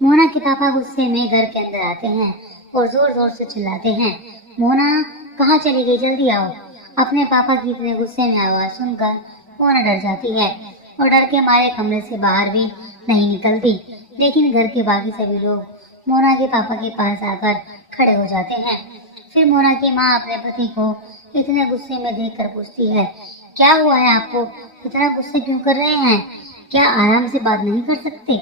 मोना के पापा गुस्से में घर के अंदर आते हैं और जोर जोर से चिल्लाते हैं, मोना कहाँ चली गई, जल्दी आओ। अपने पापा की इतने गुस्से में आवाज सुनकर मोना डर जाती है और डर के मारे कमरे से बाहर भी नहीं निकलती। लेकिन घर के बाकी सभी लोग मोना के पापा के पास आकर खड़े हो जाते हैं। फिर मोना की माँ अपने पति को इतने गुस्से में देखकर पूछती है, क्या हुआ है आपको, इतना गुस्से क्यों कर रहे हैं, क्या आराम से बात नहीं कर सकते,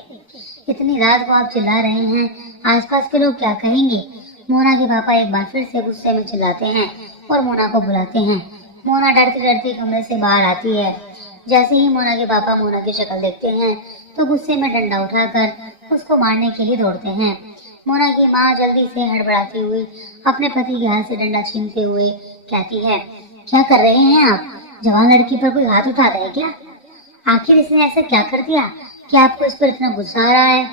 इतनी रात को आप चिल्ला रहे हैं, आसपास के लोग क्या कहेंगे। मोना के पापा एक बार फिर से गुस्से में चिल्लाते हैं और मोना को बुलाते हैं। मोना डरती डरती कमरे से बाहर आती है। जैसे ही मोना के पापा मोना की शक्ल देखते हैं तो गुस्से में डंडा उठाकर उसको मारने के लिए दौड़ते हैं। मोना की माँ जल्दी से हड़बड़ाती हुई अपने पति के हाथ से डंडा छीनते हुए कहती है, क्या कर रहे हैं आप, जवान लड़की पर कोई हाथ उठाता है क्या, आखिर इसने ऐसा क्या कर दिया कि आपको इस पर इतना गुस्सा आ रहा है।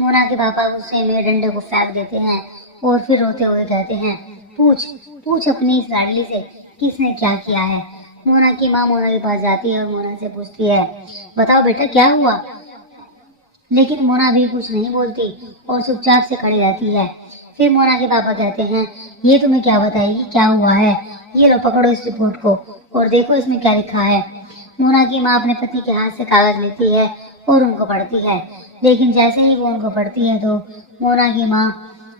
मोना के पापा गुस्से में डंडे को फेंक देते हैं और फिर रोते हुए कहते हैं, पूछ पूछ अपनी इस लाडली से किसने क्या किया है। मोना की माँ मोना के पास जाती है और मोना से पूछती है, बताओ बेटा क्या हुआ। लेकिन मोना भी कुछ नहीं बोलती और चुपचाप से खड़ी रहती है। फिर मोना के पापा कहते हैं, ये तुम्हें क्या बताएगी क्या हुआ है, ये लो पकड़ो इस रिपोर्ट को और देखो इसमें क्या लिखा है। मोना की माँ अपने पति के हाथ से कागज लेती है और उनको पढ़ती है। लेकिन जैसे ही वो उनको पढ़ती है तो मोना की माँ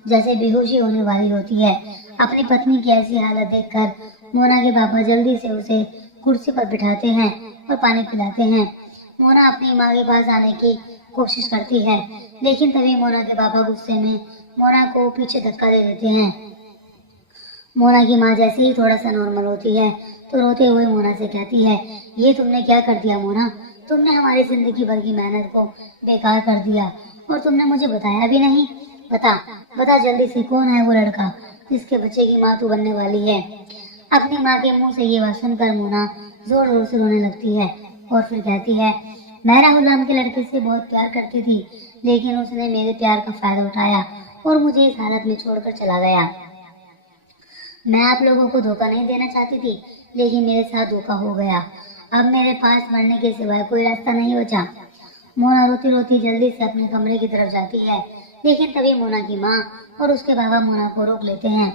जैसे बेहोशी होने वाली होती है। अपनी पत्नी की ऐसी हालत देखकर मोना के पापा जल्दी से उसे कुर्सी पर बिठाते हैं और पानी पिलाते हैं। मोना अपनी माँ के पास आने की कोशिश करती है, लेकिन तभी मोना के पापा गुस्से में मोना को पीछे धक्का दे देते हैं। मोना की माँ जैसे ही थोड़ा सा नॉर्मल होती है तो रोते हुए मोना से कहती है, ये तुमने क्या कर दिया मोना, तुमने हमारी जिंदगी भर की मेहनत को बेकार कर दिया और तुमने मुझे बताया भी नहीं। बता बता जल्दी से, कौन है वो लड़का जिसके बच्चे की माँ तू बनने वाली है। अपनी माँ के मुंह से ये बात सुनकर मोना जोर जोर से रोने लगती है और फिर कहती है, मैं राहुल नाम के लड़के से बहुत प्यार करती थी, लेकिन उसने मेरे प्यार का फायदा उठाया और मुझे इस हालत में छोड़कर चला गया। मैं आप लोगों को धोखा नहीं देना चाहती थी, लेकिन मेरे साथ धोखा हो गया। अब मेरे पास मरने के सिवाय कोई रास्ता नहीं बचा। मोना रोती रोती जल्दी से अपने कमरे की तरफ जाती है, लेकिन तभी मोना की माँ और उसके पापा मोना को रोक लेते हैं।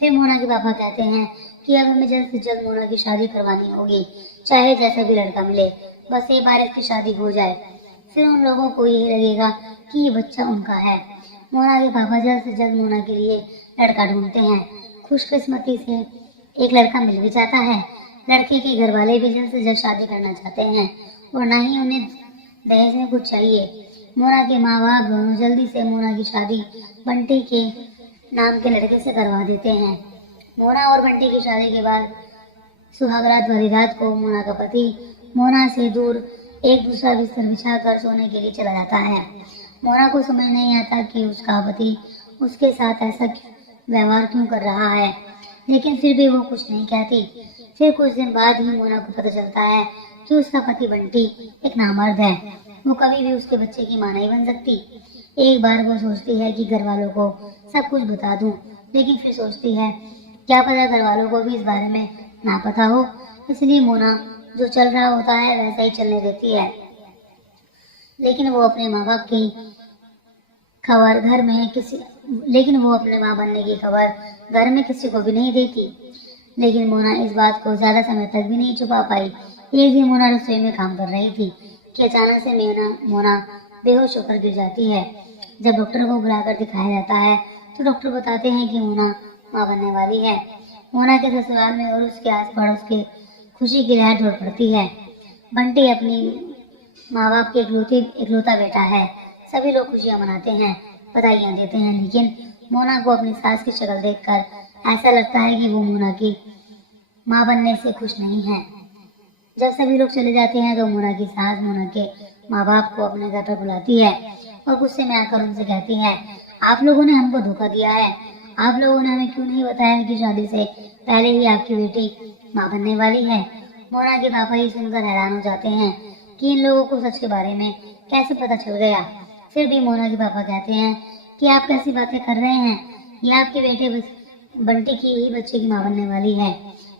फिर मोना के पापा कहते हैं कि अब हमें जल्द से जल्द मोना की शादी करवानी होगी, चाहे जैसा भी लड़का मिले, बस एक बार इसकी शादी हो जाए, फिर उन लोगों को यही लगेगा कि ये बच्चा उनका है। मोना के पापा जल्द से जल्द मोना के लिए लड़का ढूंढते हैं। खुशकिस्मती से एक लड़का मिल भी जाता है। लड़के के घर वाले भी जल्द से जल्द शादी करना चाहते हैं और ना ही उन्हें दहेज में कुछ चाहिए। मोना के माँ बाप दोनों जल्दी से मोना की शादी बंटी के नाम के लड़के से करवा देते हैं। मोना और बंटी की शादी के बाद सुहागरात वाली रात को मोना का पति मोना से दूर एक दूसरा बिस्तर बिछाकर सोने के लिए चला जाता है। मोना को समझ नहीं आता कि उसका पति उसके साथ ऐसा व्यवहार क्यों कर रहा है, लेकिन फिर भी वो कुछ नहीं कहती। फिर कुछ दिन बाद ही मोना को पता चलता है कि उसका पति बंटी एक नामर्द है, वो कभी भी उसके बच्चे की मां नहीं बन सकती। एक बार वो सोचती है कि घर वालों को सब कुछ बता दूं, लेकिन फिर सोचती है क्या पता घर वालों को भी इस बारे में ना पता हो, इसलिए मोना जो चल रहा होता है वैसा ही चलने देती है। लेकिन वो अपने माँ बाप की खबर घर में किसी लेकिन वो अपने माँ बनने की खबर घर में किसी को भी नहीं देती। लेकिन मोना इस बात को ज्यादा समय तक भी नहीं छुपा पाई। एक दिन मोना रसोई में काम कर रही थी कि अचानक से मोना बेहोश होकर गिर जाती है। जब डॉक्टर को बुलाकर दिखाया जाता है तो डॉक्टर बताते हैं कि मोना माँ बनने वाली है। मोना के ससुराल में और उसके आस पड़ोस के खुशी की लहर दौड़ पड़ती है। बंटी अपनी माँ बाप के इकलौता बेटा है। सभी लोग खुशियाँ मनाते हैं, बधाइयाँ देते हैं, लेकिन मोना को अपनी सास की शक्ल देखकर ऐसा लगता है कि वो मोना की माँ बनने से खुश नहीं है। जब सभी लोग चले जाते हैं तो मोना की सास मोना के माँ बाप को अपने घर पर बुलाती है और गुस्से में आकर उनसे कहती है, आप लोगों ने हमको धोखा दिया है, आप लोगों ने हमें क्यों नहीं बताया कि शादी से पहले ही आपकी बेटी माँ बनने वाली है। मोना के पापा ये सुनकर हैरान हो जाते हैं कि इन लोगों को सच के बारे में कैसे पता चल गया। फिर भी मोना के पापा कहते हैं कि आप कैसी बातें कर रहे हैं, ये आपके बेटे बंटी की ही बच्चे की माँ बनने वाली है।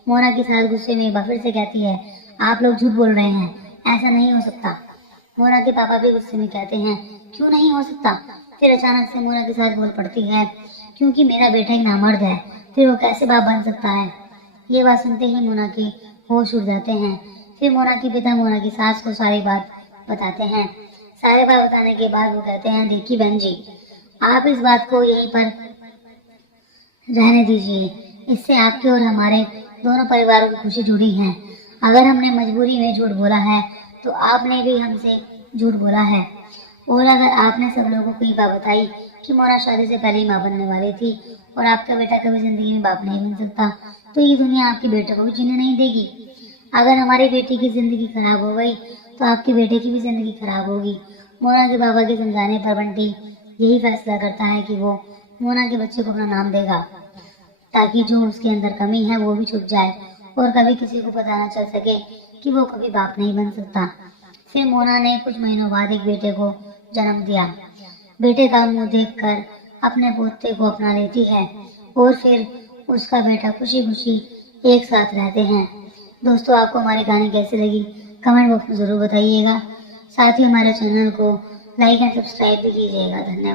मोना की सास गुस्से में एक बार फिर से कहती है, आप लोग झूठ बोल रहे हैं, ऐसा नहीं हो सकता। मोना के पापा भी गुस्से में कहते हैं, क्यों नहीं हो सकता, फिर अचानक से मोना के साथ बोल पड़ती है, क्योंकि मेरा बेटा एक नामर्द है, फिर वो कैसे बाप बन सकता है। ये बात सुनते ही मोना के होश उड़ जाते हैं। फिर मोना के पिता मोना की सास को सारी बात बताते हैं। सारे बात बताने के बाद वो कहते हैं, देखिए बहन जी, आप इस बात को यहीं पर रहने दीजिए, इससे आपके और हमारे दोनों परिवारों की खुशी जुड़ी है। अगर हमने मजबूरी में झूठ बोला है तो आपने भी हमसे झूठ बोला है, और अगर आपने सब लोगों को ये बात बताई कि मोना शादी से पहले ही माँ बनने वाली थी और आपका बेटा कभी जिंदगी में बाप नहीं बन सकता, तो ये दुनिया आपके बेटे को भी जीने नहीं देगी। अगर हमारी बेटी की जिंदगी खराब हो गई तो आपके बेटे की भी जिंदगी खराब होगी। मोना के बाबा के समझाने पर बंटी यही फैसला करता है कि वो मोना के बच्चे को अपना नाम देगा, ताकि जो उसके अंदर कमी है वो भी छुप जाए और कभी किसी को पता न चल सके कि वो कभी बाप नहीं बन सकता। फिर मोना ने कुछ महीनों बाद एक बेटे को जन्म दिया। बेटे का मुंह देखकर अपने पोते को अपना लेती है और फिर उसका बेटा खुशी खुशी एक साथ रहते हैं। दोस्तों, आपको हमारी कहानी कैसी लगी कमेंट बॉक्स में जरूर बताइएगा। साथ ही हमारे चैनल को लाइक एंड सब्सक्राइब भी कीजिएगा। धन्यवाद।